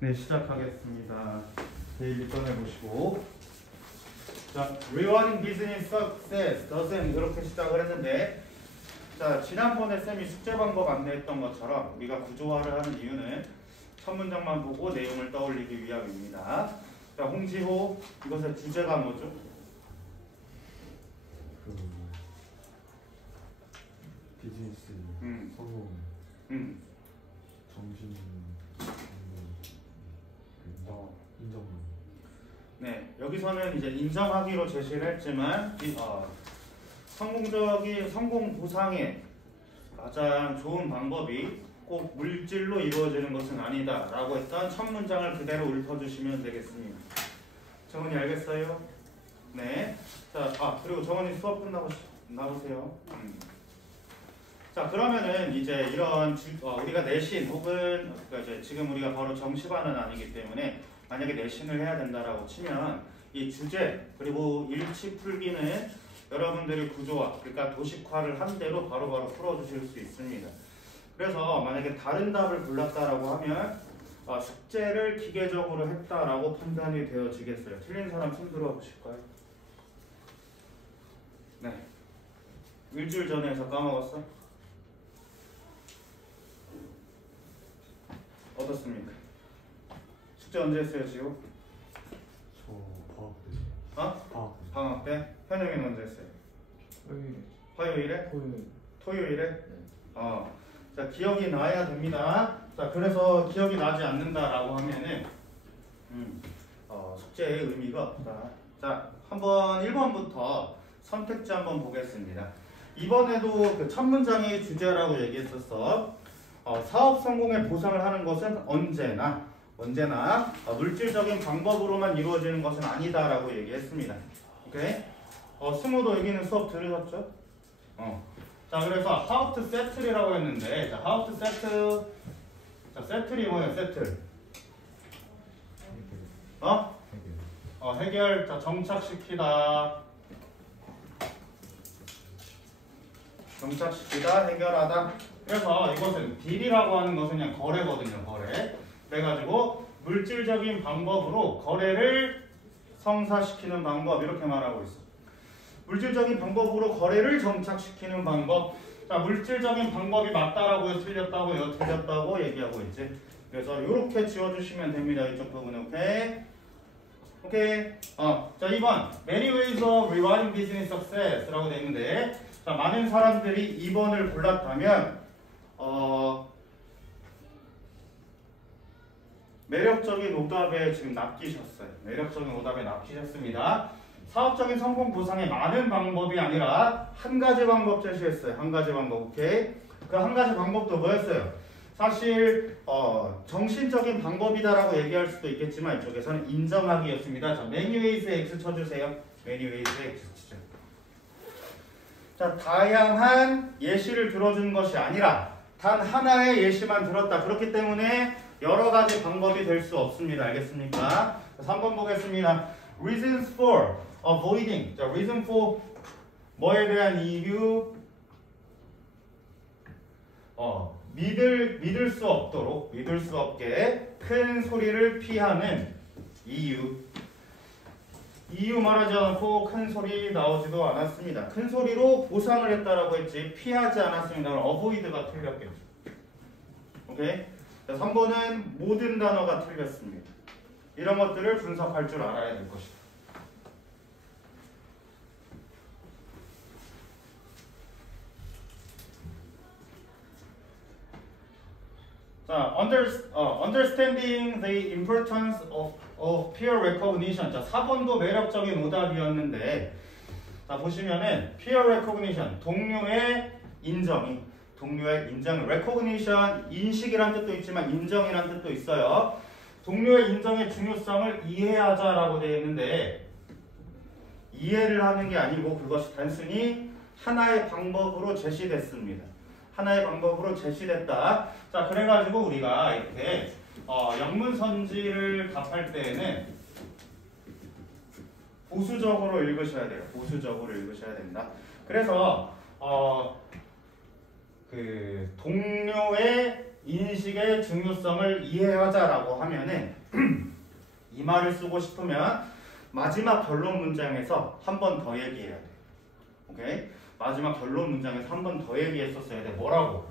네, 시작하겠습니다. 데일리 꺼내보시고. 자, Rewarding Business Success doesn't 이렇게 시작을 했는데, 자, 지난번에 쌤이 숙제 방법 안내했던 것처럼 우리가 구조화를 하는 이유는 첫 문장만 보고 내용을 떠올리기 위함입니다. 자, 홍지호, 이것의 주제가 뭐죠? 비즈니스 성공 정신 인정. 네, 여기서는 이제 인정하기로 제시를 했지만 성공 보상의 가장 좋은 방법이 꼭 물질로 이루어지는 것은 아니다 라고 했던 첫 문장을 그대로 읊어주시면 되겠습니다. 정은이 알겠어요? 네. 자, 그리고 정은이 수업 끝나고 나오세요. 자, 그러면은 이제 이런 우리가 내신 혹은 그러니까 이제 지금 우리가 바로 정시반은 아니기 때문에 만약에 내신을 해야 된다라고 치면 이 주제 그리고 일치 풀기는 여러분들이 구조화 그러니까 도식화를 한 대로 바로바로 풀어주실 수 있습니다. 그래서 만약에 다른 답을 골랐다라고 하면 숙제를 기계적으로 했다라고 판단이 되어지겠어요. 틀린 사람 손 들어 보실까요? 네. 일주일 전에 해서 까먹었어? 어떻습니까? 숙제 언제 했어요, 지금? 저 방학 때. 방학 때? 현영이는 언제 했어요? 화요일에? 토요일에? 네. 자, 기억이 나야 됩니다. 자, 그래서 기억이 나지 않는다라고 하면은 숙제의 의미가 없다. 자, 한번 1번부터 선택지 한번 보겠습니다. 이번에도 그 첫 문장의 주제라고 얘기했었어. 사업 성공의 보상을 하는 것은 언제나 물질적인 방법으로만 이루어지는 것은 아니다라고 얘기했습니다. 오케이? 스무도 여기는 수업 들으셨죠? 자, 그래서 how to settle이라고 했는데, 자, how to settle. 자, settle이 뭐예요? settle. 해결. 자, 정착시키다. 해결하다. 그래서 이것은 딜이라고 하는 것은 그냥 거래거든요. 거래. 그래가지고 물질적인 방법으로 거래를 성사시키는 방법 이렇게 말하고 있어. 물질적인 방법으로 거래를 정착시키는 방법. 자, 물질적인 방법이 맞다라고요? 틀렸다고요? 틀렸다고 얘기하고 있지. 그래서 이렇게 지워주시면 됩니다. 이쪽 부분은. 오케이. 자, 2번. Many ways of rewarding business success라고 되어 있는데, 자, 많은 사람들이 2번을 골랐다면 매력적인 오답에 지금 낚이셨어요. 매력적인 오답에 낚이셨습니다. 사업적인 성공 보상의 많은 방법이 아니라 한 가지 방법 제시했어요. 한 가지 방법. 오케이? 그 한 가지 방법도 뭐였어요? 사실 정신적인 방법이다라고 얘기할 수도 있겠지만 이쪽에서는 인정하기였습니다. 자, many ways에 X 쳐주세요. many ways에 X 치죠. 자, 다양한 예시를 들어준 것이 아니라 단 하나의 예시만 들었다. 그렇기 때문에 여러 가지 방법이 될 수 없습니다. 알겠습니까? 3번 보겠습니다. Reasons for avoiding. 자, reason for 뭐에 대한 이유? 믿을 수 없게 큰 소리를 피하는 이유. 이유 말하지 않고 큰 소리 나오지도 않았습니다. 큰 소리로 보상을 했다라고 했지 피하지 않았습니다. avoid가 틀렸겠죠. 오케이? 자, 3번은 모든 단어가 틀렸습니다. 이런 것들을 분석할 줄 알아야 될 것이다. 자, understanding the importance of peer recognition. 자, 4번도 매력적인 오답이었는데, 자, 보시면은 peer recognition, 동료의 인정, recognition, 인식이란 뜻도 있지만 인정이란 뜻도 있어요. 동료의 인정의 중요성을 이해하자라고 되어 있는데, 이해를 하는 게 아니고 그것이 단순히 하나의 방법으로 제시됐습니다. 하나의 방법으로 제시됐다. 자, 그래가지고 우리가 이렇게 영문선지를 답할 때에는 보수적으로 읽으셔야 돼요. 보수적으로 읽으셔야 됩니다. 그래서 그 동료의 인식의 중요성을 이해하자라고 하면은 이 말을 쓰고 싶으면 마지막 결론 문장에서 한 번 더 얘기해야 돼. 오케이? 마지막 결론 문장에서 한 번 더 얘기했었어야 돼. 뭐라고?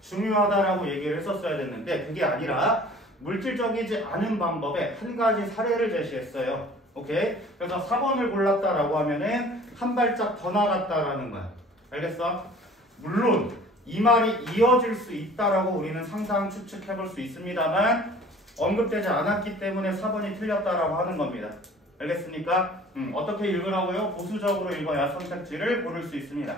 중요하다라고 얘기를 했었어야 됐는데 그게 아니라 물질적이지 않은 방법에 한 가지 사례를 제시했어요. 오케이? 그래서 4번을 골랐다라고 하면은 한 발짝 더 나갔다라는 거야. 알겠어? 물론 이 말이 이어질 수 있다라고 우리는 상상 추측해 볼 수 있습니다만 언급되지 않았기 때문에 4번이 틀렸다라고 하는 겁니다. 알겠습니까? 어떻게 읽으라고요? 보수적으로 읽어야 선택지를 고를 수 있습니다.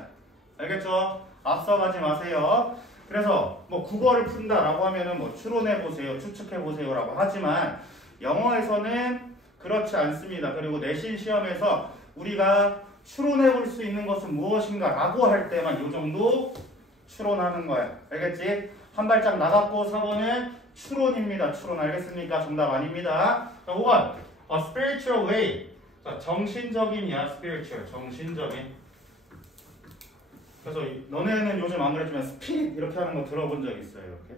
알겠죠? 앞서가지 마세요. 그래서 뭐 국어를 푼다라고 하면은 뭐 추론해 보세요, 추측해 보세요라고 하지만 영어에서는 그렇지 않습니다. 그리고 내신 시험에서 우리가 추론해 볼 수 있는 것은 무엇인가라고 할 때만 이 정도 추론하는 거야. 알겠지? 한 발짝 나갔고 4번은 추론입니다. 추론 알겠습니까? 정답 아닙니다. 자, 5번 A spiritual way. 자, 정신적인이야. spiritual 정신적인. 그래서 너네는 요즘 안 그랬지만 스피릿 이렇게 하는 거 들어본 적 있어요? 이렇게?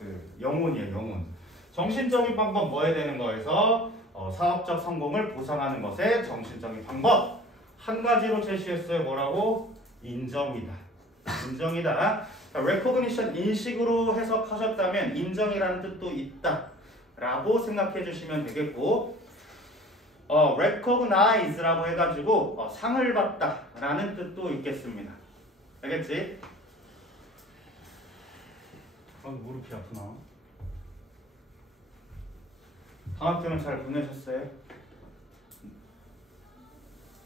그 영혼이에요. 영혼. 정신적인 방법 뭐 해야 되는 거에서 사업적 성공을 보상하는 것의 정신적인 방법 한 가지로 제시했어요. 뭐라고? 인정이다. 인정이다. recognition 인식으로 해석하셨다면 인정이라는 뜻도 있다 라고 생각해 주시면 되겠고 recognize라고 해가지고 상을 받다 라는 뜻도 있겠습니다. 알겠지? 무릎이 아프나? 방학 때는 잘 보내셨어요?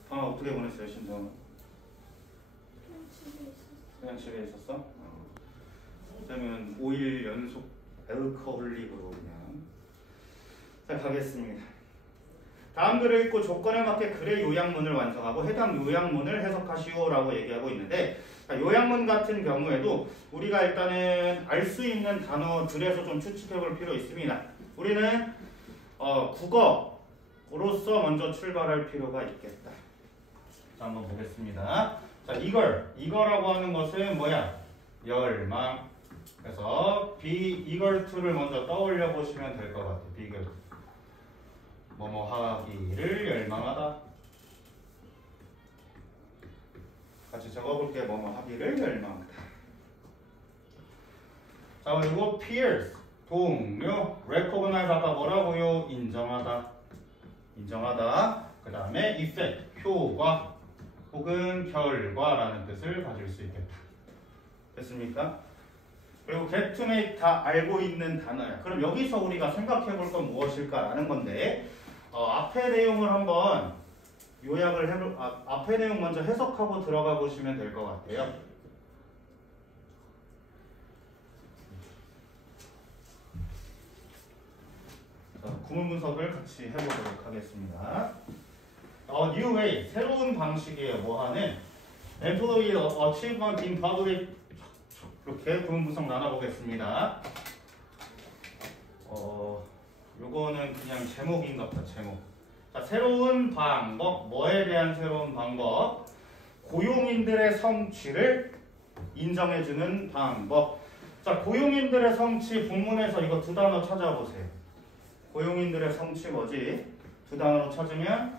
방학 어떻게 보냈어요, 신정은? 그냥 집에 있었어? 그러면 5일 연속 엘커홀릭으로 그냥. 자, 가겠습니다. 다음 글을 읽고 조건에 맞게 글의 요약문을 완성하고 해당 요약문을 해석하시오라고 얘기하고 있는데 요약문 같은 경우에도 우리가 일단은 알 수 있는 단어들에서 좀 추측해 볼 필요 있습니다. 우리는 국어로서 먼저 출발할 필요가 있겠다. 자, 한번 보겠습니다. 자, 이거라고 하는 것은 뭐야? 열망. 그래서 be eager to를 먼저 떠올려 보시면 될 것 같아요. be eager to. 뭐뭐 하기를 열망하다. 같이 적어볼게. 뭐뭐 하기를 열망하다. 자, 그리고 peers 동료, recognize 아까 뭐라고요? 인정하다. 인정하다. 그 다음에 effect 효과 혹은 결과라는 뜻을 가질 수 있겠다. 됐습니까? 그리고 get to make 다 알고 있는 단어야. 그럼 여기서 우리가 생각해 볼 건 무엇일까라는 건데 앞에 내용을 한번 요약을 앞에 내용 먼저 해석하고 들어가 보시면 될 것 같아요. 자, 구문 분석을 같이 해보도록 하겠습니다. New way, 새로운 방식이에요. 뭐하는? Employee achievement in public. 이렇게 구문 분석 나눠보겠습니다. 요거는 그냥 제목인가 보다. 제목. 자, 새로운 방법. 뭐에 대한 새로운 방법? 고용인들의 성취를 인정해주는 방법. 자, 고용인들의 성취 본문에서 이거 두 단어 찾아보세요. 고용인들의 성취 뭐지? 두 단어로 찾으면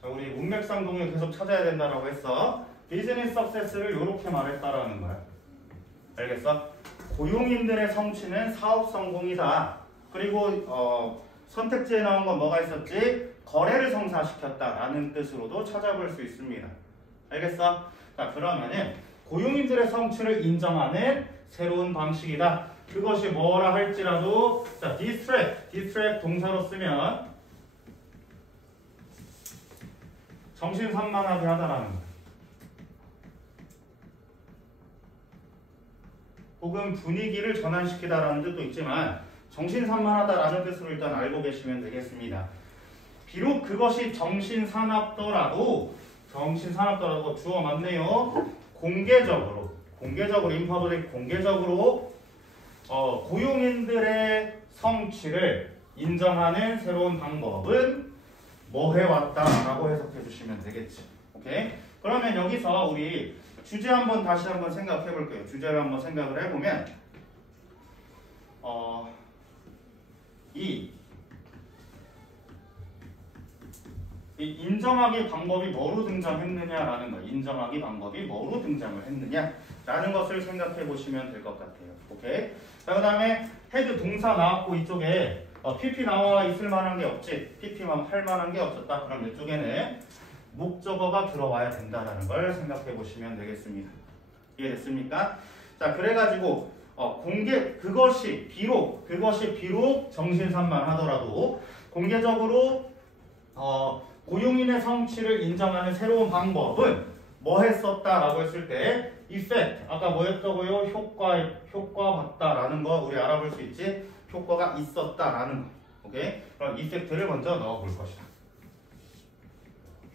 자, 우리 문맥상동을 계속 찾아야 된다라고 했어. 비즈니스 석세스를 이렇게 말했다라는 거야. 알겠어? 고용인들의 성취는 사업 성공이다. 그리고 선택지에 나온 건 뭐가 있었지? 거래를 성사시켰다라는 뜻으로도 찾아볼 수 있습니다. 알겠어? 자, 그러면은 고용인들의 성취를 인정하는 새로운 방식이다. 그것이 뭐라 할지라도 자, distract 동사로 쓰면 정신산만하게 하다라는 거야. 혹은 분위기를 전환시키다라는 뜻도 있지만 정신산만하다라는 뜻으로 일단 알고 계시면 되겠습니다. 비록 그것이 정신사납더라도 주어 맞네요. 공개적으로 인파블릭 공개적으로 고용인들의 성취를 인정하는 새로운 방법은 뭐 해왔다라고 해석해 주시면 되겠지. 오케이? 그러면 여기서 우리 주제 한번 다시 한번 생각해 볼게요. 주제를 한번 생각을 해보면 이 인정하기 방법이 뭐로 등장했느냐라는 거, 인정하기 방법이 뭐로 등장을 했느냐라는 것을 생각해 보시면 될 것 같아요. 오케이? 자, 그 다음에 헤드 동사 나왔고 이쪽에 PP 나와 있을 만한 게 없지, PP만 할 만한 게 없었다. 그럼 이쪽에는 목적어가 들어와야 된다라는 걸 생각해 보시면 되겠습니다. 이해됐습니까? 자, 그래가지고 그것이 비록 정신산만 하더라도 공개적으로 고용인의 성취를 인정하는 새로운 방법은 뭐 했었다라고 했을 때 effect, 아까 뭐였다고요? 효과 봤다라는 거 우리 알아볼 수 있지? 효과가 있었다라는 거. 오케이? 그럼 effect를 먼저 넣어볼 것이다.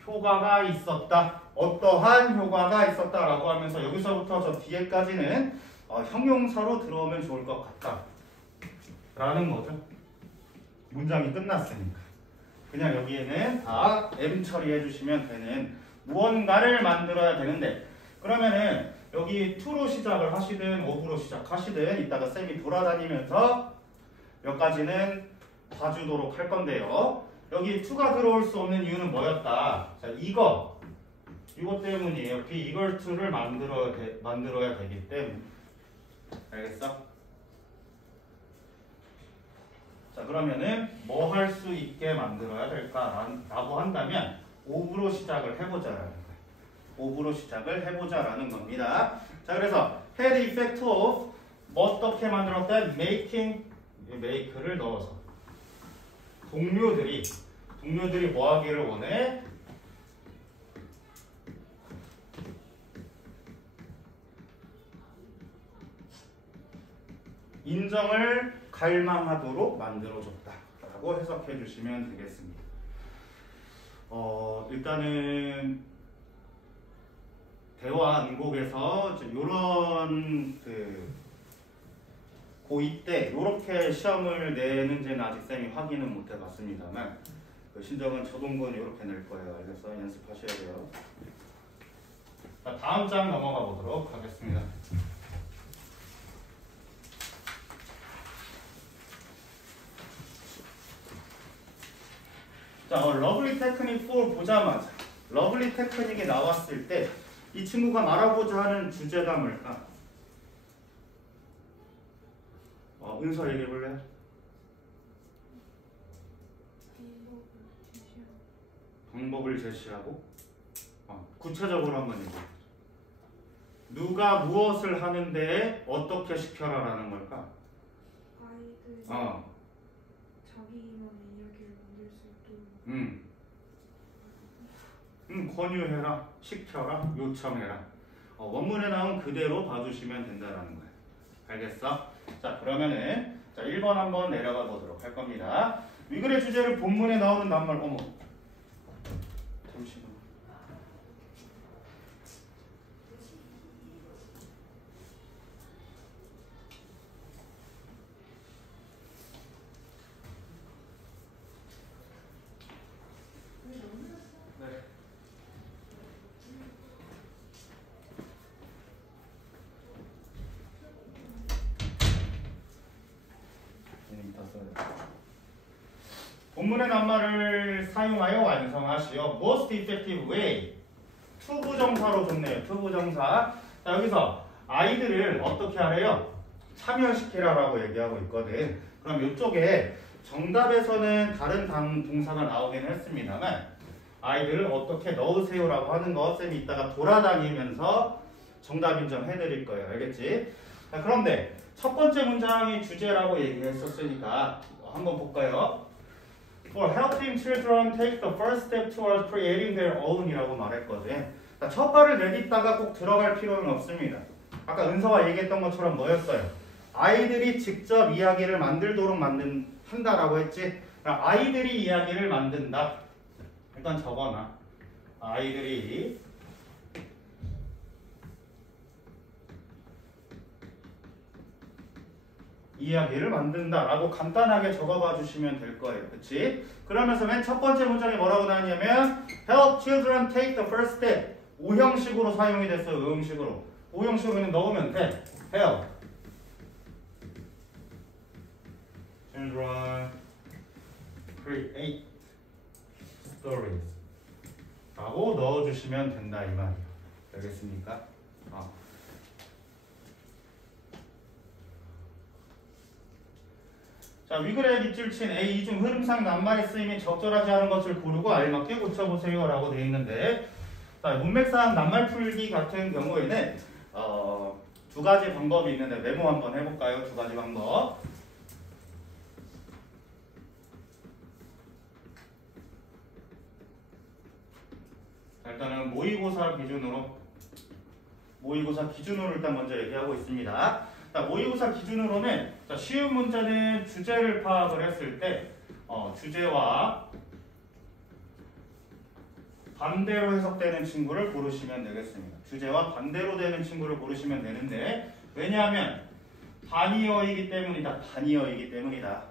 효과가 있었다. 어떠한 효과가 있었다라고 하면서 여기서부터 저 뒤에까지는 형용사로 들어오면 좋을 것 같다 라는 거죠. 문장이 끝났으니까 그냥 여기에는 다 M 처리해 주시면 되는 무언가를 만들어야 되는데, 그러면은 여기 to로 시작을 하시든 of로 시작하시든 이따가 쌤이 돌아다니면서 몇 가지는 봐주도록 할 건데요. 여기 to가 들어올 수 없는 이유는 뭐였다? 자, 이거 때문이에요. be equal to를 만들어야 되기 때문에. 알겠어? 자, 그러면은 뭐 할 수 있게 만들어야 될까라고 한다면 of로 시작을 해보자라는 거예요. of로 시작을 해보자라는 겁니다. 자, 그래서 had effect of 어떻게 만들었대? make를 넣어서 동료들이 뭐 하기를 원해? 인정을 갈망하도록 만들어줬다 라고 해석해 주시면 되겠습니다. 일단은 대화 안곡에서 이런 고2 때 이렇게 시험을 내는지는 아직 쌤이 확인은 못 해봤습니다만 신정은 초동권 이렇게 낼 거예요. 알겠어? 연습하셔야 돼요. 자, 다음 장 넘어가 보도록 하겠습니다. 자, 러블리 테크닉 4 보자마자 러블리 테크닉이 나왔을 때 이 친구가 말하고자 하는 주제가 뭘까? 은서 얘기해 볼래요? 방법을 제시하고 구체적으로 한번 얘기해. 누가 무엇을 하는데 어떻게 시켜라라는 걸까? 아이들이 자기만의 이야기를 만들 수 있도록 권유해라, 시켜라, 요청해라. 원문에 나온 그대로 봐주시면 된다라는 거예요. 알겠어? 자, 그러면은 1번 한번 내려가 보도록 할 겁니다. 위글의 주제를 본문에 나오는 낱말. 잠시만. 본문의 낱말을 사용하여 완성하시오. Most effective way. 투부정사로 좋네요. 투부정사. 자, 여기서 아이들을 어떻게 하래요? 참여시키라라고 얘기하고 있거든. 그럼 이쪽에 정답에서는 다른 동사가 나오긴 했습니다만 아이들을 어떻게 넣으세요라고 하는 거 쌤이 이따가 돌아다니면서 정답 인정해드릴 거예요. 알겠지? 자, 그런데 첫 번째 문장이 주제라고 얘기했었으니까 한번 볼까요? For helping children take the first step towards creating their own 이라고 말했거든. 자, 첫 발을 내딛다가 꼭 들어갈 필요는 없습니다. 아까 은서가 얘기했던 것처럼 뭐였어요? 아이들이 직접 이야기를 만들도록 한다라고 했지? 아이들이 이야기를 만든다. 일단 적어놔. 아이들이 이야기를 만든다라고 간단하게 적어봐 주시면 될 거예요. 그치? 그러면서 맨 첫 번째 문장이 뭐라고 나왔냐면 Help children take the first step. 오형식으로 사용이 됐어요. 오형식으로. 오형식으로 그냥 넣으면 돼. 해요. Children create stories 라고 넣어주시면 된다 이 말이에요. 알겠습니까? 자, 위그레 밑줄 친 A 이중 흐름상 낱말의 쓰임이 적절하지 않은 것을 고르고 알맞게 고쳐보세요 라고 되어 있는데, 자, 문맥상 낱말 풀기 같은 경우에는 두 가지 방법이 있는데 메모 한번 해볼까요? 두 가지 방법. 자, 일단은 모의고사 기준으로 일단 먼저 얘기하고 있습니다. 자, 모의고사 기준으로는 쉬운 문제는 주제를 파악을 했을 때 주제와 반대로 해석되는 친구를 고르시면 되겠습니다. 주제와 반대로 되는 친구를 고르시면 되는데, 왜냐하면 단위어이기 때문이다.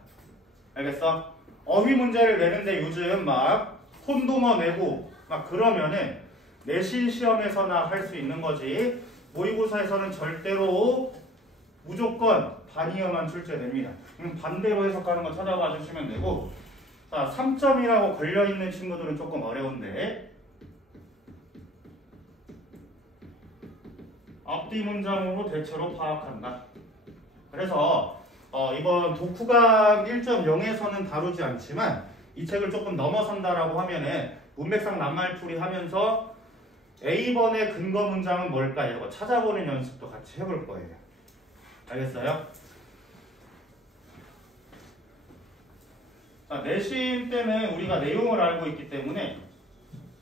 알겠어? 어휘 문제를 내는데 요즘 막 혼동어 내고 막 그러면은 내신 시험에서나 할 수 있는 거지, 모의고사에서는 절대로 무조건 단위어만 출제됩니다. 반대로 해석하는 거 찾아봐 주시면 되고, 자, 3점이라고 걸려있는 친구들은 조금 어려운데, 앞뒤 문장으로 대체로 파악한다. 그래서 이번 독후감 1.0에서는 다루지 않지만 이 책을 조금 넘어선다라고 하면은 문맥상 낱말풀이 하면서 A번의 근거 문장은 뭘까 이런 거 찾아보는 연습도 같이 해볼 거예요. 알겠어요? 자, 내신 때는 우리가 내용을 알고 있기 때문에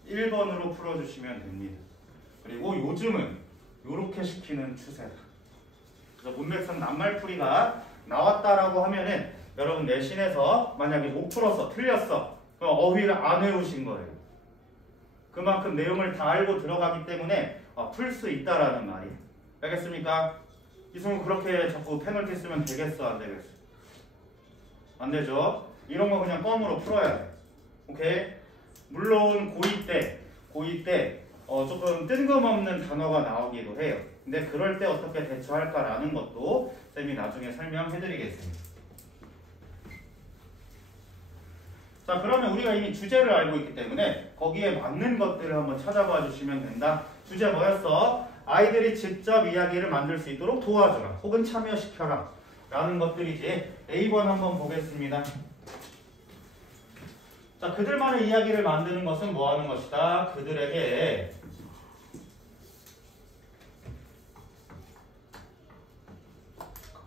1번으로 풀어주시면 됩니다. 그리고 요즘은 이렇게 시키는 추세다. 그래서 문맥상 낱말풀이가 나왔다라고 하면은 여러분 내신에서 만약에 못 풀었어, 틀렸어, 그럼 어휘를 안 외우신 거예요. 그만큼 내용을 다 알고 들어가기 때문에 풀 수 있다라는 말이에요. 알겠습니까? 이승우 그렇게 자꾸 페널티 쓰면 되겠어, 안 되겠어? 안 되죠? 이런 거 그냥 껌으로 풀어야 돼. 오케이? 물론 고2 때 조금 뜬금없는 단어가 나오기도 해요. 근데 그럴 때 어떻게 대처할까라는 것도 쌤이 나중에 설명해드리겠습니다. 자, 그러면 우리가 이미 주제를 알고 있기 때문에 거기에 맞는 것들을 한번 찾아봐 주시면 된다. 주제 뭐였어? 아이들이 직접 이야기를 만들 수 있도록 도와주라 혹은 참여시켜라 라는 것들이지. A번 한번 보겠습니다. 자, 그들만의 이야기를 만드는 것은 뭐 하는 것이다? 그들에게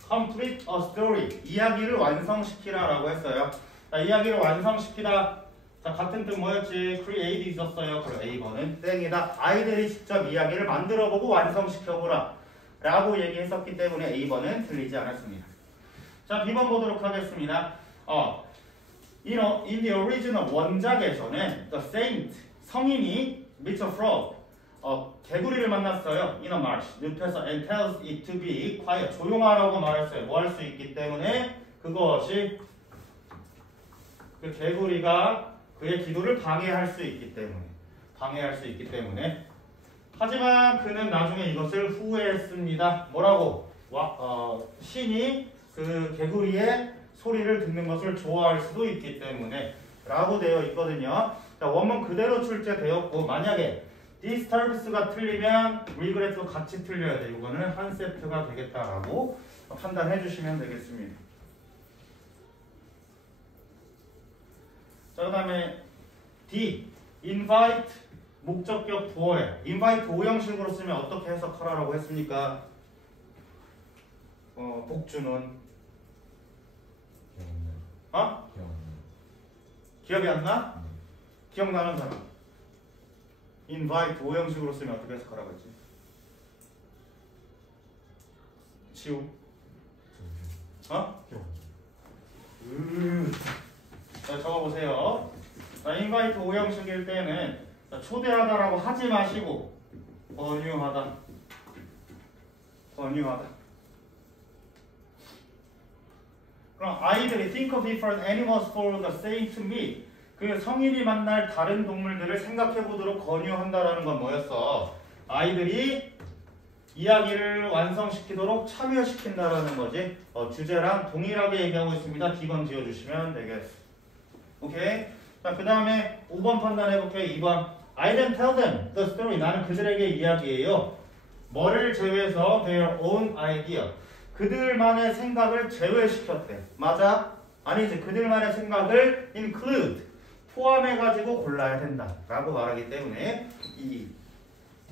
complete a story, 이야기를 완성시키라 라고 했어요. 자, 이야기를 완성시키다. 자, 같은 뜻 뭐였지? create 있었어요. 그럼 A번은 땡이다. 아이들이 직접 이야기를 만들어보고 완성시켜보라 라고 얘기했었기 때문에 A번은 틀리지 않았습니다. 자, B번 보도록 하겠습니다. In the original 원작에서는 the saint, 성인이 meets a frog, 개구리를 만났어요. in a marsh, 늪에서 and tells it to be quiet, 조용하라고 말했어요. 뭐 할 수 있기 때문에? 그것이 그 개구리가 그의 기도를 방해할 수 있기 때문에. 하지만 그는 나중에 이것을 후회했습니다. 뭐라고? 신이 그 개구리의 소리를 듣는 것을 좋아할 수도 있기 때문에 라고 되어 있거든요. 자, 원문 그대로 출제되었고, 만약에 disturbs가 틀리면 regret도 같이 틀려야 돼. 이거는 한 세트가 되겠다라고 판단해 주시면 되겠습니다. 자, 그 다음에 D, invite 목적격 부호에 invite 오형식으로 쓰면 어떻게 해석하라고 했습니까? 복주는 기억이 안 나? 기억나는 사람. invite 오형식으로 쓰면 어떻게 해석하라고 했지? 지우. 자, 적어보세요. 자, invite 오형식일 때는 초대하다라고 하지 마시고 권유하다. 그럼 아이들이 think of different animals for the saint to meet. 그 성인이 만날 다른 동물들을 생각해 보도록 권유한다라는 건 뭐였어? 아이들이 이야기를 완성시키도록 참여시킨다라는 거지. 주제랑 동일하게 얘기하고 있습니다. B번 지어주시면 되겠어. 오케이? 자, 그 다음에 5번 판단해볼게요. 2번. I then tell them the story. 나는 그들에게 이야기해요. 뭐를 제외해서 their own idea. 그들만의 생각을 제외시켰대. 맞아? 아니지. 그들만의 생각을 include. 포함해가지고 골라야 된다. 라고 말하기 때문에 이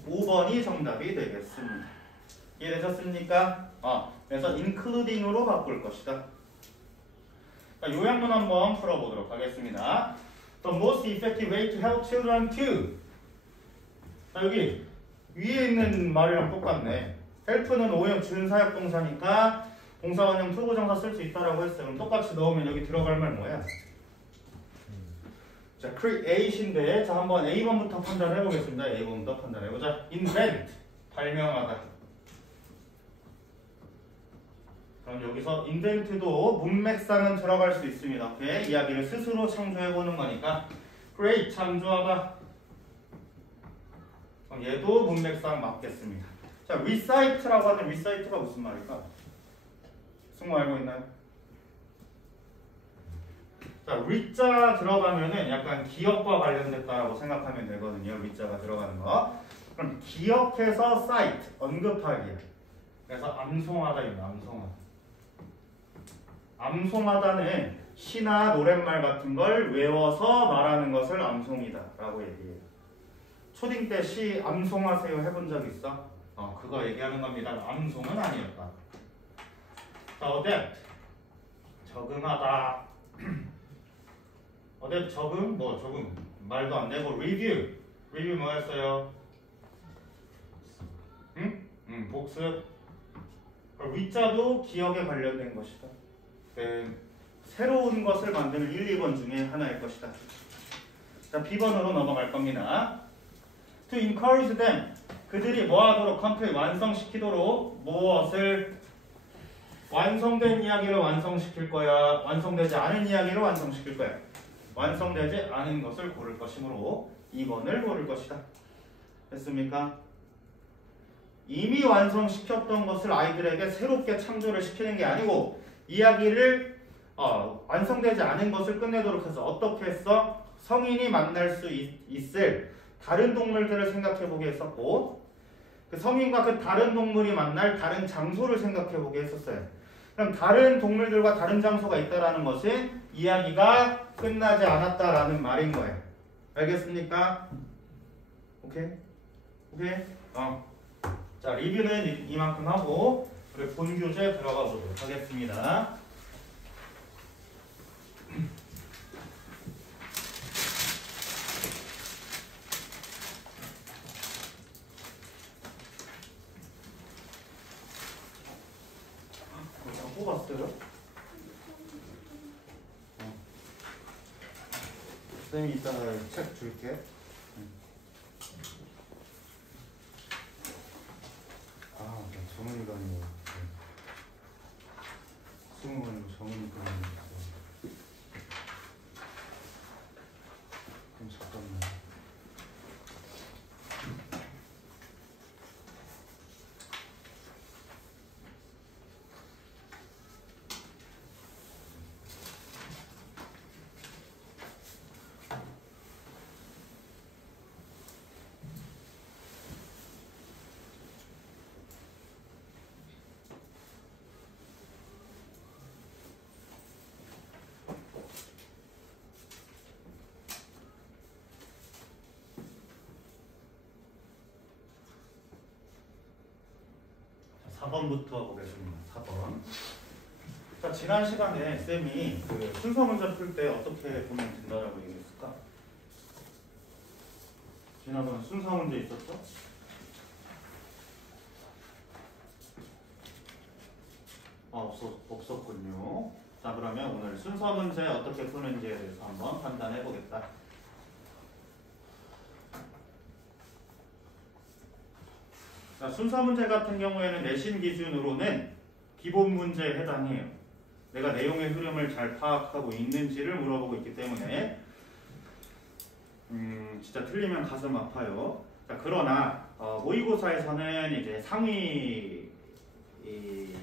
5번이 정답이 되겠습니다. 이해되셨습니까? 그래서 including으로 바꿀 것이다. 자, 요약문 한번 풀어보도록 하겠습니다. The most effective way to help children to. 자, 여기 위에 있는 말이랑 똑같네. help는 오형 준사역 동사니까 동사원형 투부정사 쓸 수 있다라고 했어요. 그럼 똑같이 넣으면 여기 들어갈 말 뭐야? 자, create인데, 자, 한번 A번부터 판단해 보겠습니다. A번부터 판단해 보자. invent, 발명하다. 그럼 여기서 invent도 문맥상은 들어갈 수 있습니다. 오케이? 이야기를 스스로 창조해 보는 거니까 create, 창조하다. 그럼 얘도 문맥상 맞겠습니다. 자, recite라고 하는 recite가 무슨 말일까? 승우 알고 있나요? 자, 리자 들어가면은 약간 기억과 관련됐다라고 생각하면 되거든요. 리자가 들어가는 거. 그럼 기억해서 cite, 언급하기. 그래서 암송하다입니다. 암송하다. 암송하다는 시나 노랫말 같은 걸 외워서 말하는 것을 암송이다 라고 얘기해요. 초딩 때 시 암송하세요 해본 적 있어? 그거 얘기하는 겁니다. 암송은 아니었다. 자, adapt, 적응하다. adapt, 적응? 적응. 말도 안 되고 review. review 뭐였어요? 응? 복습. 위자도 기억에 관련된 것이다. 새로운 것을 만드는 1, 2번 중에 하나일 것이다. 자, B번으로 넘어갈 겁니다. To encourage them. 그들이 뭐하도록 complete, 완성시키도록 무엇을 완성된 이야기를 완성시킬 거야. 완성되지 않은 이야기를 완성시킬 거야. 완성되지 않은 것을 고를 것이므로 2번을 고를 것이다. 됐습니까? 이미 완성시켰던 것을 아이들에게 새롭게 창조를 시키는 게 아니고 이야기를 완성되지 않은 것을 끝내도록 해서 어떻게 했어? 성인이 만날 수 있을 다른 동물들을 생각해보게 했었고 그 성인과 그 다른 동물이 만날 다른 장소를 생각해보게 했었어요. 그럼 다른 동물들과 다른 장소가 있다는 것은 이야기가 끝나지 않았다라는 말인 거예요. 알겠습니까? 오케이? 오케이? 자, 리뷰는 이만큼 하고 우리 본 교재 들어가 보도록 하겠습니다. 다 뽑았어요? 쌤이 이따가 책 줄게. 정은이가 아니고 승우가 아니고 정은이가 아니고 그럼 잠깐만. 자, 4번부터 보겠습니다. 4번. 자, 지난 시간에 쌤이 그 순서 문제 풀 때 어떻게 보면 된다라고 얘기했을까? 지난번에 순서 문제 있었죠? 없었군요. 자, 그러면 오늘 순서 문제 어떻게 푸는지에 대해서 한번 판단해 보겠다. 자, 순서 문제 같은 경우에는 내신 기준으로는 기본 문제에 해당해요. 내가 내용의 흐름을 잘 파악하고 있는지를 물어보고 있기 때문에 진짜 틀리면 가슴 아파요. 자, 그러나 모의고사에서는 이제 상위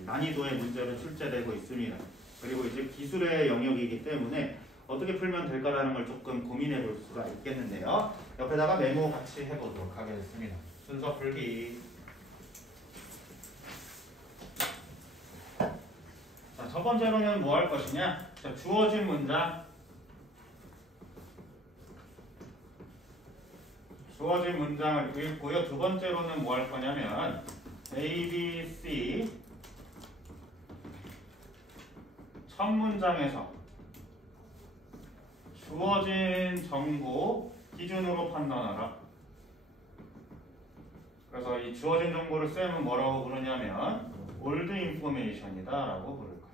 난이도의 문제로 출제되고 있습니다. 그리고 이제 기술의 영역이기 때문에 어떻게 풀면 될까라는 걸 조금 고민해 볼 수가 있겠는데요. 옆에다가 메모 같이 해보도록 하겠습니다. 순서 풀기. 자, 첫 번째로는 뭐 할 것이냐? 자, 주어진 문장. 주어진 문장을 읽고요. 두 번째로는 뭐 할 거냐면 A, B, C 첫 문장에서 주어진 정보 기준으로 판단하라. 그래서 이 주어진 정보를 쌤은 뭐라고 부르냐면 old information이다 라고 부를 거예요.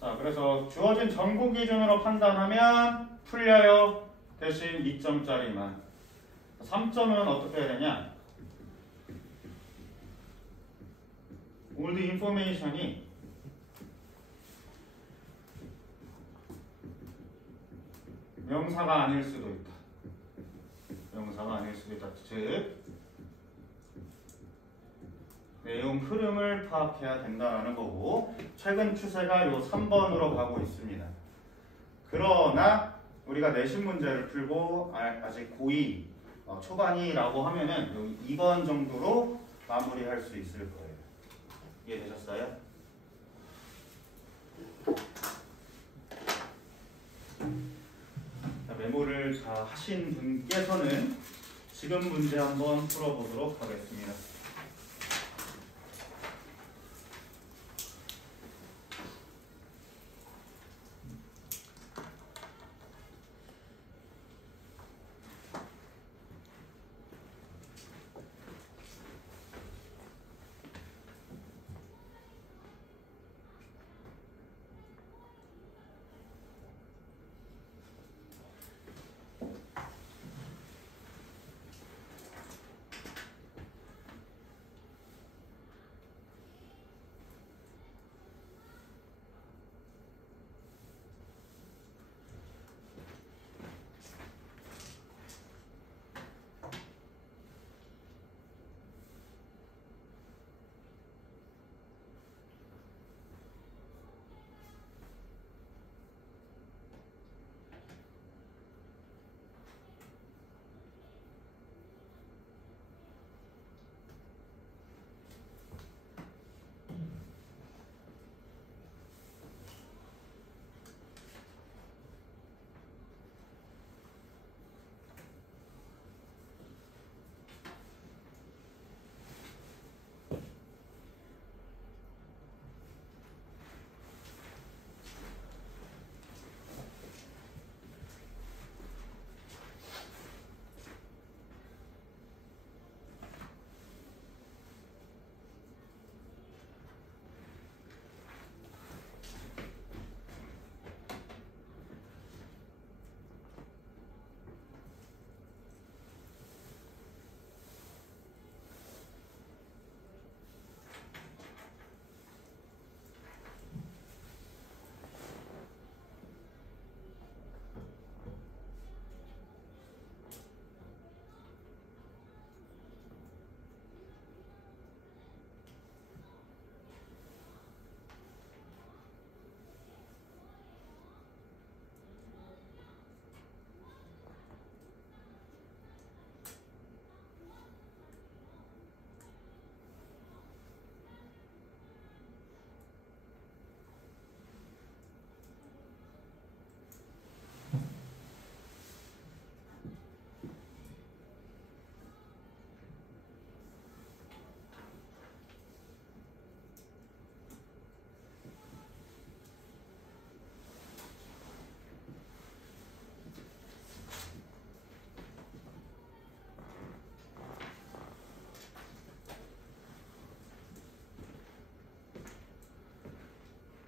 자, 그래서 주어진 정보 기준으로 판단하면 풀려요. 대신 2점짜리만. 3점은 어떻게 해야 되냐? old information이 명사가 아닐 수도 있다. 명사가 아닐 수도 있다. 즉 내용 흐름을 파악해야 된다는 거고 최근 추세가 요 3번으로 가고 있습니다. 그러나 우리가 내신 문제를 풀고 아직 고2 초반이라고 하면은 여기 2번 정도로 마무리할 수 있을 거예요. 이해되셨어요? 자, 메모를 다 하신 분께서는 지금 문제 한번 풀어보도록 하겠습니다.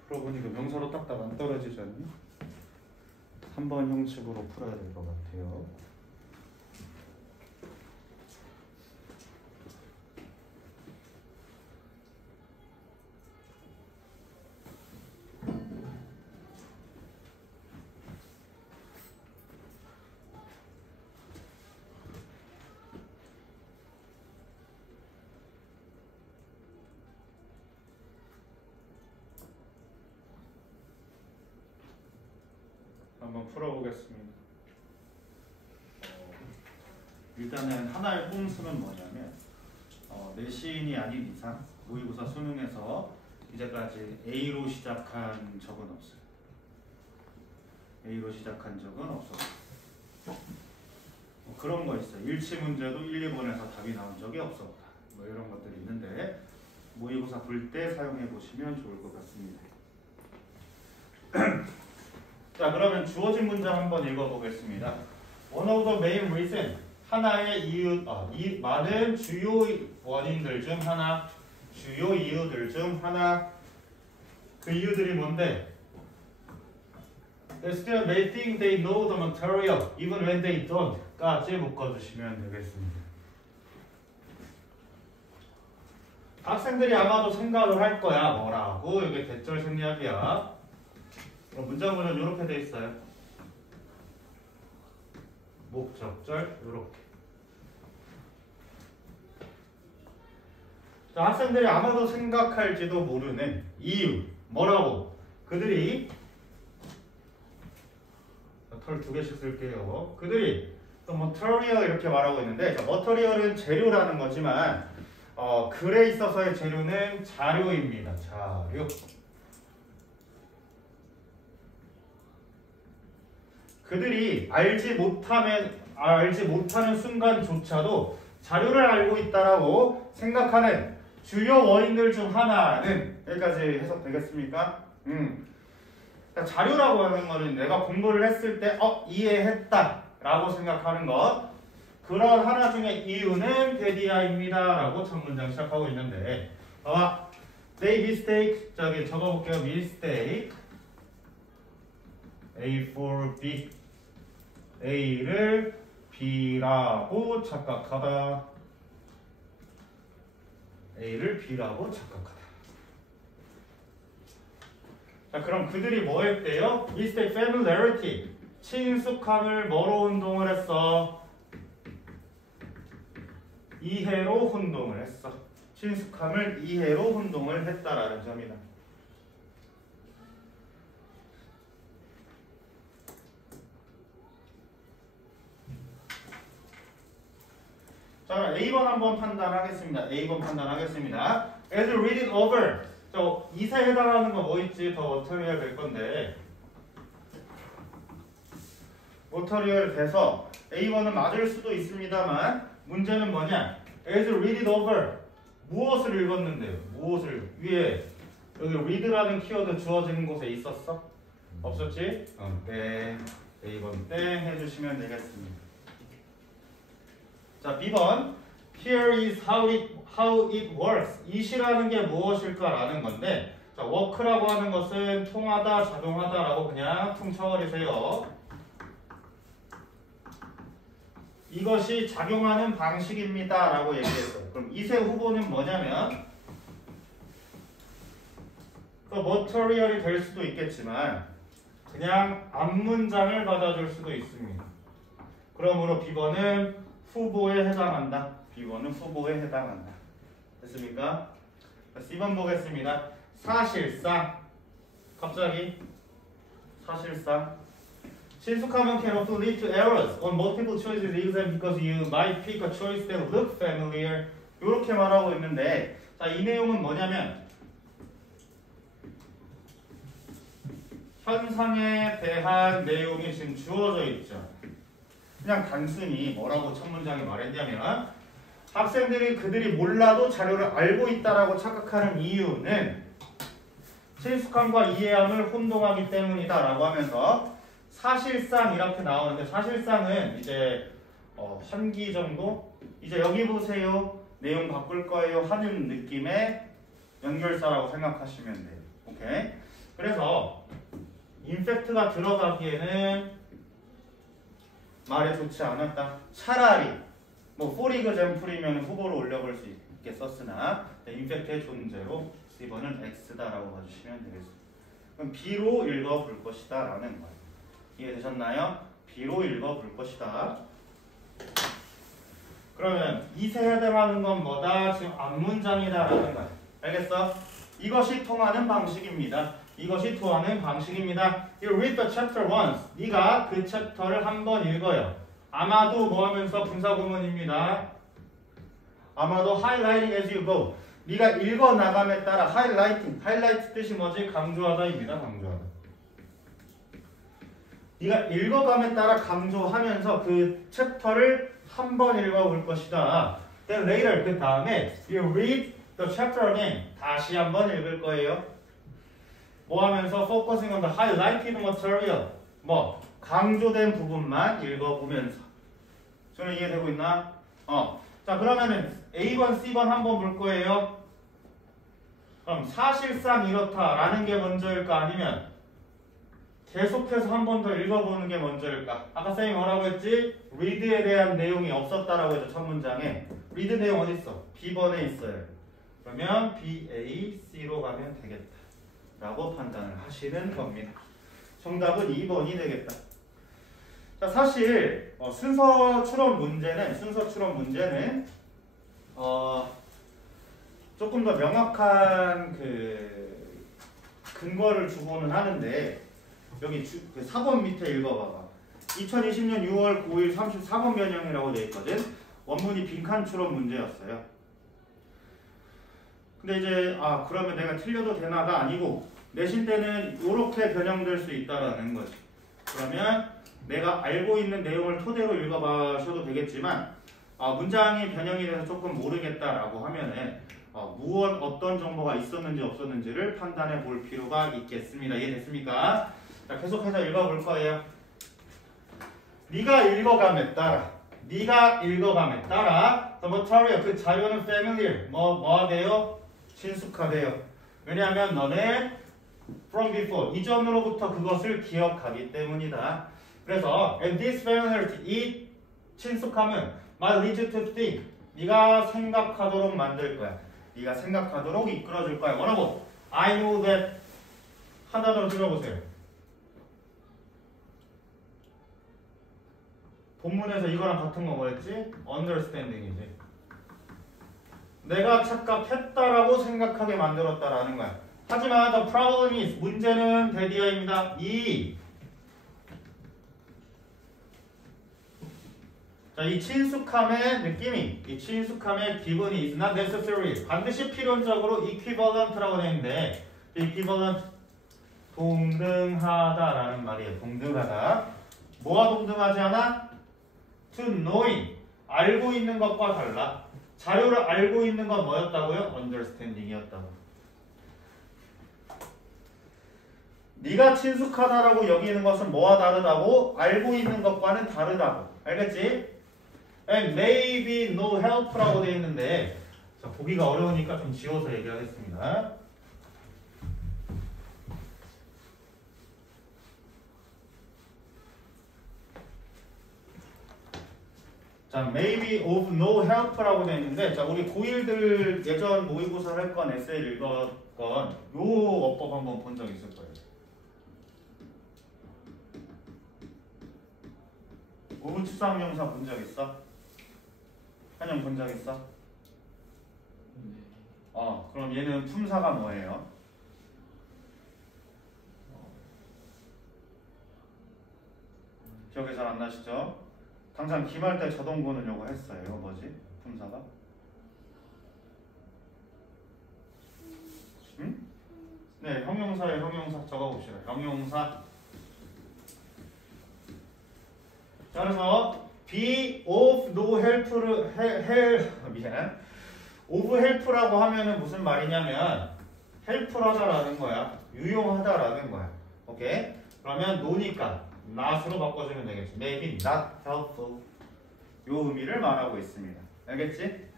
풀어보니까 명사로 딱딱 안 떨어지지 않니? 3번 형식으로 풀어야 될 것 같아요. 한번 풀어보겠습니다. 일단은 하나의 꼼수는 뭐냐면 내신이 아닌 이상 모의고사 수능에서 이제까지 A로 시작한 적은 없어요. A로 시작한 적은 없었어요. 그런 거 있어요. 일치 문제도 1, 2번에서 답이 나온 적이 없었다. 뭐 이런 것들이 있는데 모의고사 볼 때 사용해 보시면 좋을 것 같습니다. 자, 그러면 주어진 문장 한번 읽어보겠습니다. One of the main reason, 하나의 이유, 많은 주요 원인들 중 하나, 주요 이유들 중 하나. 그 이유들이 뭔데? They still may think they know the material even when they don't 까지 묶어주시면 되겠습니다. 학생들이 아마도 생각을 할 거야. 뭐라고? 이게 대절 생략이야. 그럼 문장문은 이렇게 돼 있어요. 목적절 이렇게. 자, 학생들이 아마도 생각할지도 모르는 이유. 뭐라고? 그들이 털 2개씩 쓸게요. 그들이 또 material 이렇게 말하고 있는데, 자, material은 재료라는 거지만 글에 있어서의 재료는 자료입니다. 자료. 그들이 알지 못하는 순간조차도 자료를 알고 있다라고 생각하는 주요 원인들 중 하나는 여기까지 해석되겠습니까? 그러니까 자료라고 하는 거는 내가 공부를 했을 때 이해했다 라고 생각하는 것, 그런 하나 중에 이유는 페디아입니다 라고 첫 문장 시작하고 있는데, they mistake, 저기 적어볼게요. mistake A for B, A를 B라고 착각하다. A를 B라고 착각하다. 자, 그럼 그들이 뭐 했대요? mistake familiarity, 친숙함을 뭐로 혼동을 했어? 이해로 혼동을 했어. 친숙함을 이해로 혼동을 했다라는 점이다. 자, A번 한번 판단하겠습니다. A번 판단하겠습니다. As you read it over. 저 2세 해당하는 거 뭐 있지? 더 워터리얼 될 건데. 워터리얼 돼서 A번은 맞을 수도 있습니다만 문제는 뭐냐? As you read it over. 무엇을 읽었는데요? 무엇을? 위에 여기 read라는 키워드 주어지는 곳에 있었어? 없었지? 네. A번 땡 해주시면 되겠습니다. 자, B번. Here is how it works. it이라는 게 무엇일까라는 건데, 자, work라고 하는 것은 통하다, 작용하다라고 그냥 퉁쳐버리세요. 이것이 작용하는 방식입니다라고 얘기했어요. 그럼 이세 후보는 뭐냐면, 그 material이 될 수도 있겠지만 그냥 앞문장을 받아줄 수도 있습니다. 그러므로 B번은 후보에 해당한다. B번은 후보에 해당한다. 됐습니까? C번 보겠습니다. 사실상, 갑자기 사실상 친숙함은 can also lead to errors on multiple choices exam because you might pick a choice that look familiar. 이렇게 말하고 있는데, 자, 이 내용은 뭐냐면 현상에 대한 내용이 지금 주어져 있죠. 그냥 단순히 뭐라고 첫 문장에 말했냐면, 학생들이 그들이 몰라도 자료를 알고 있다라고 착각하는 이유는 친숙함과 이해함을 혼동하기 때문이다 라고 하면서 사실상 이렇게 나오는데, 사실상은 이제 한기 정도? 이제 여기 보세요. 내용 바꿀 거예요 하는 느낌의 연결사라고 생각하시면 돼요. 오케이? 그래서 인팩트가 들어가기에는 말이 좋지 않았다. 차라리 뭐 for example이면 후보로 올려볼 수 있겠었으나 인팩트의 존재로 C번은 X다라고 봐주시면 되겠습니다. 그럼 B로 읽어볼 것이다 라는 거예요. 이해되셨나요? B로 읽어볼 것이다. 그러면 이세 해당하는 건 뭐다? 지금 앞문장이다 라는 거예요. 알겠어? 이것이 통하는 방식입니다. 이것이 토하는 방식입니다. You read the chapter once. 네가 그 챕터를 한 번 읽어요. 아마도 뭐 하면서 분사구문입니다. 아마도 highlighting as you go. 네가 읽어 나감에 따라 highlight 뜻이 뭐지? 강조하다입니다. 강조하다. 네가 읽어감에 따라 강조하면서 그 챕터를 한 번 읽어볼 것이다. Then later 그 다음에 you read the chapter again. 다시 한 번 읽을 거예요. 뭐 하면서 focusing on the highlighted material. 뭐 강조된 부분만 읽어보면서. 저는 이해되고 있나? 자 그러면은 A번, C번 한번 볼 거예요. 그럼 사실상 이렇다라는 게 먼저일까 아니면 계속해서 한 번 더 읽어보는 게 먼저일까? 아까 쌤이 뭐라고 했지? read에 대한 내용이 없었다라고 했죠. 첫 문장에. read 내용 어디 있어? B번에 있어요. 그러면 B, A, C로 가면 되겠다 라고 판단을 하시는 겁니다. 정답은 2번이 되겠다. 자, 사실 순서 추론 문제는 조금 더 명확한 그 근거를 주고는 하는데 여기 4번 밑에 읽어봐봐. 2020년 6월 9일 34번 변형이라고 되어 있거든. 원문이 빈칸 추론 문제였어요. 근데 이제 그러면 내가 틀려도 되나가 아니고 내신 때는 이렇게 변형될 수 있다라는 거지. 그러면 내가 알고 있는 내용을 토대로 읽어봐셔도 되겠지만 문장이 변형이 돼서 조금 모르겠다라고 하면은 어떤 정보가 있었는지 없었는지를 판단해 볼 필요가 있겠습니다. 이해됐습니까? 자, 계속해서 읽어볼 거예요. 네가 읽어감에 따라 the material 그 자료는 familiar 뭐하대요? 친숙하대요. 왜냐하면 너네 from before 이전으로부터 그것을 기억하기 때문이다. 그래서 and this familiarity 이 친숙함은 might lead you to think 네가 생각하도록 만들 거야. 네가 생각하도록 이끌어줄 거야. 뭐라고? I know that 한 단어로 들어보세요. 본문에서 이거랑 같은 거 뭐였지? understanding이지. 내가 착각했다라고 생각하게 만들었다라는 거야. 하지만 the problem is 문제는 데디어입니다. 이 친숙함의 느낌이, 이 친숙함의 기분이 is not necessary. 반드시 필연적으로 equivalent라고 되어 있는데 equivalent 동등하다라는 말이에요. 동등하다. 뭐와 동등하지 않아? to knowing 알고 있는 것과 달라. 자료를 알고 있는 건 뭐였다고요? understanding이었다고. 네가 친숙하다라고 여기는 것은 뭐와 다르다고? 알고 있는 것과는 다르다고. 알겠지? And maybe no help라고 되어 있는데 자, 보기가 어려우니까 좀 지워서 얘기하겠습니다. 자, maybe of no help라고 되어 있는데 자, 우리 고1들 예전 모의고사 할 건 에세이 읽었건 요 어법 한번 본 적 있을 거예요. 우주상명사 본 적 있어? 한영 본 적 있어? 그럼 얘는 품사가 뭐예요? 기억이 잘 안 나시죠? 당장 기말 때 저동고는 요거 했어요. 이거 뭐지? 품사가? 응? 네, 형용사에 형용사 적어봅시다. 형용사. 자, 그래서 be of no help를 of help라고 하면은 무슨 말이냐면 help하다라는 거야. 유용하다라는 거야. 오케이? 그러면 no니까 not으로 바꿔주면 되겠지. maybe not helpful. 요 의미를 말하고 있습니다. 알겠지?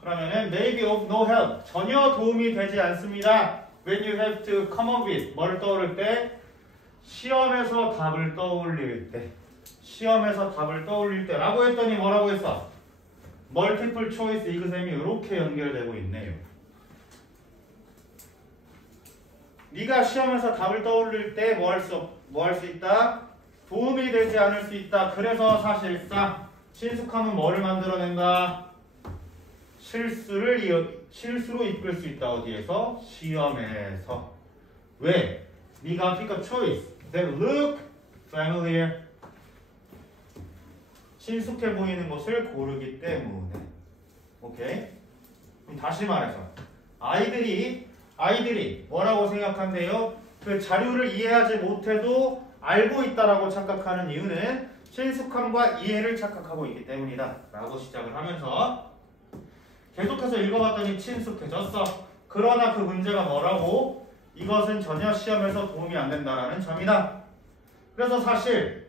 그러면은 maybe of no help. 전혀 도움이 되지 않습니다. when you have to come up with 뭐를 떠오를 때? 시험에서 답을 떠올릴 때. 시험에서 답을 떠올릴 때라고 했더니 뭐라고 했어? 멀티플 초이스 이그셈이 이렇게 연결되고 있네요. 네가 시험에서 답을 떠올릴 때 뭐 할 수 있다? 도움이 되지 않을 수 있다. 그래서 사실상 친숙함은 뭐를 만들어낸다? 실수로 이끌 수 있다. 어디에서? 시험에서. 왜? 네가 pick a choice that look familiar. 친숙해 보이는 것을 고르기 때문에. 오케이? 그럼 다시 말해서 아이들이 뭐라고 생각한대요? 그 자료를 이해하지 못해도 알고 있다라고 착각하는 이유는 친숙함과 이해를 착각하고 있기 때문이다 라고 시작을 하면서 계속해서 읽어봤더니 친숙해졌어. 그러나 그 문제가 뭐라고? 이것은 전혀 시험에서 도움이 안 된다라는 점이다. 그래서 사실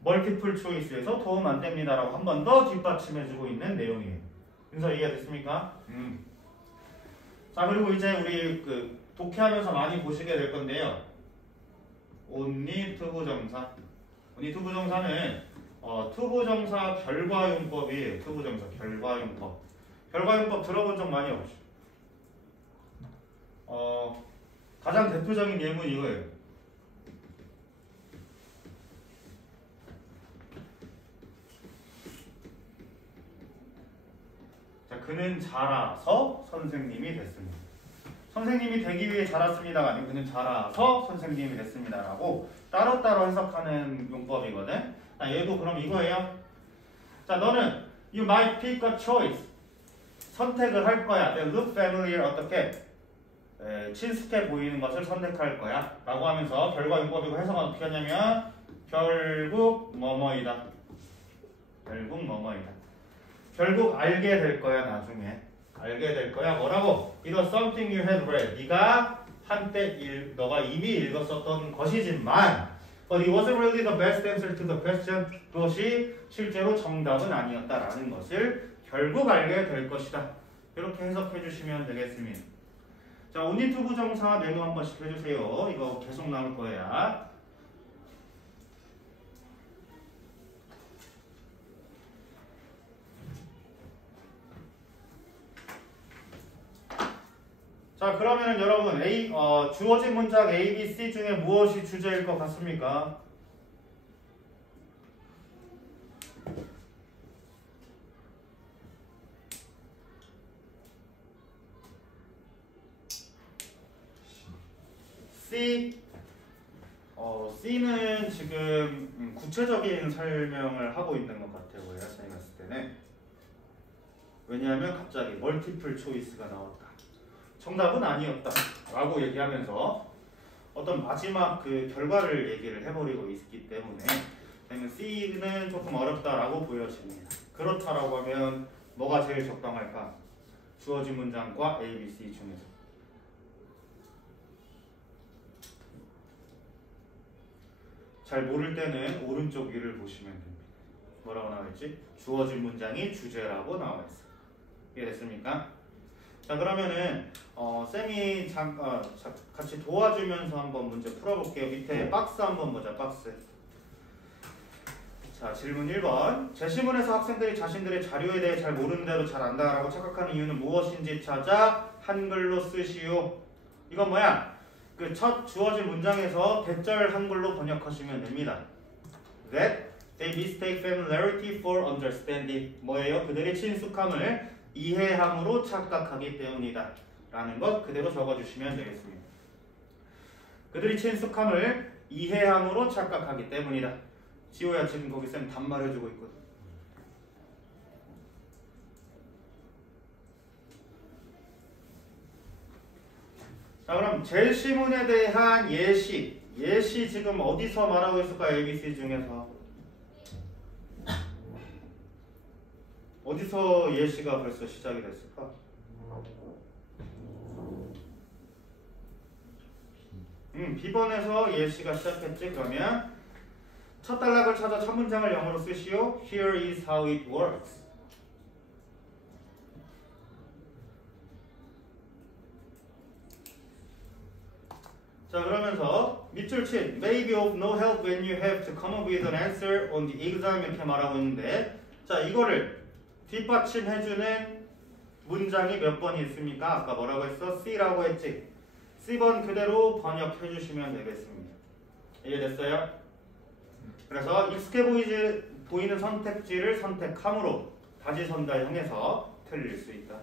멀티플 초이스에서 도움 안 됩니다라고 한 번 더 뒷받침해주고 있는 내용이에요. 그래서 이해됐습니까? 자, 그리고 이제 우리 그 독해하면서 많이 보시게 될 건데요. only 투부정사. only 투부정사는 투부정사 결과용법이에요. 투부정사 결과용법. 결과용법 들어본 적 많이 없죠? 가장 대표적인 예문이 이거예요. 자, 그는 자라서 선생님이 됐습니다. 선생님이 되기 위해 자랐습니다가 아니고 그는 자라서 선생님이 됐습니다 라고 따로따로 해석하는 용법이거든. 얘도 그럼 이거예요. 자, 너는 you might pick a choice. 선택을 할 거야. They look familiar. 어떻게? 친숙해 보이는 것을 선택할 거야 라고 하면서 결과 용법이고 해석은 어떻게 하냐면 결국 뭐뭐이다. 결국 뭐뭐이다. 결국 알게 될 거야. 나중에 알게 될 거야. 뭐라고? It was something you had read. 네가 한때 너가 이미 읽었었던 것이지만 But it wasn't really the best answer to the question. 그것이 실제로 정답은 아니었다라는 것을 결국 알게 될 것이다. 이렇게 해석해 주시면 되겠습니다. 자, only 투부정사 메모 한 번씩 해주세요. 이거 계속 나올 거야. 자, 그러면은 여러분 주어진 문장 A, B, C 중에 무엇이 주제일 것 같습니까? C. C는 지금 구체적인 설명을 하고 있는 것 같아요. 제가 봤을 때는. 왜냐하면 갑자기 멀티플 초이스가 나왔다. 정답은 아니었다 라고 얘기하면서 어떤 마지막 그 결과를 얘기를 해버리고 있기 때문에 C는 조금 어렵다라고 보여집니다. 그렇다라고 하면 뭐가 제일 적당할까? 주어진 문장과 A, B, C 중에서 잘 모를 때는 오른쪽 위를 보시면 됩니다. 뭐라고 나와있지? 주어진 문장이 주제라고 나와있어요. 이해됐습니까? 자, 그러면은 쌤이 같이 도와주면서 한번 문제 풀어볼게요. 밑에 박스 한번 보자. 박스. 자, 질문 1번. 제시문에서 학생들이 자신들의 자료에 대해 잘 모르는데도 잘 안다라고 착각하는 이유는 무엇인지 찾아 한글로 쓰시오. 이건 뭐야? 그 첫 주어진 문장에서 대절 한글로 번역하시면 됩니다. That they mistake familiarity for understanding. 뭐예요? 그들의 친숙함을 이해함으로 착각하기 때문이다 라는 것 그대로 적어주시면 되겠습니다. 그들이 친숙함을 이해함으로 착각하기 때문이다. 지호야, 지금 거기 쌤 단말해주고 있거든. 자, 그럼 제시문에 대한 예시 지금 어디서 말하고 있을까요? ABC 중에서 어디서 예시가 벌써 시작이 됐을까? B번에서 예시가 시작했지. 그러면 첫 단락을 찾아 첫 문장을 영어로 쓰시오. Here is how it works. 자, 그러면서 밑줄 친 may be of no help when you have to come up with an answer on the exam 이렇게 말하고 있는데, 자, 이거를 뒷받침해주는 문장이 몇 번이 있습니까? 아까 뭐라고 했어? C라고 했지? C번 그대로 번역해주시면 되겠습니다. 이해됐어요? 그래서 익숙해 보이는 선택지를 선택함으로 다지선다 형에서 틀릴 수 있다.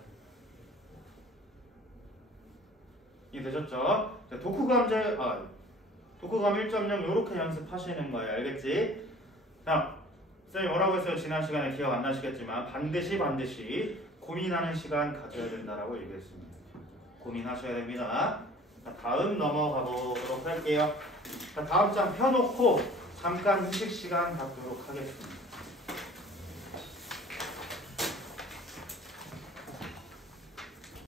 준비되셨죠? 자, 독후감 1.0 요렇게 연습하시는 거예요. 알겠지? 자, 쌤이 뭐라고 했어요? 지난 시간에 기억 안 나시겠지만 반드시 고민하는 시간 가져야 된다라고 얘기했습니다. 고민하셔야 됩니다. 자, 다음 넘어가 보도록 할게요. 자, 다음 장 펴놓고 잠깐 휴식 시간 갖도록 하겠습니다.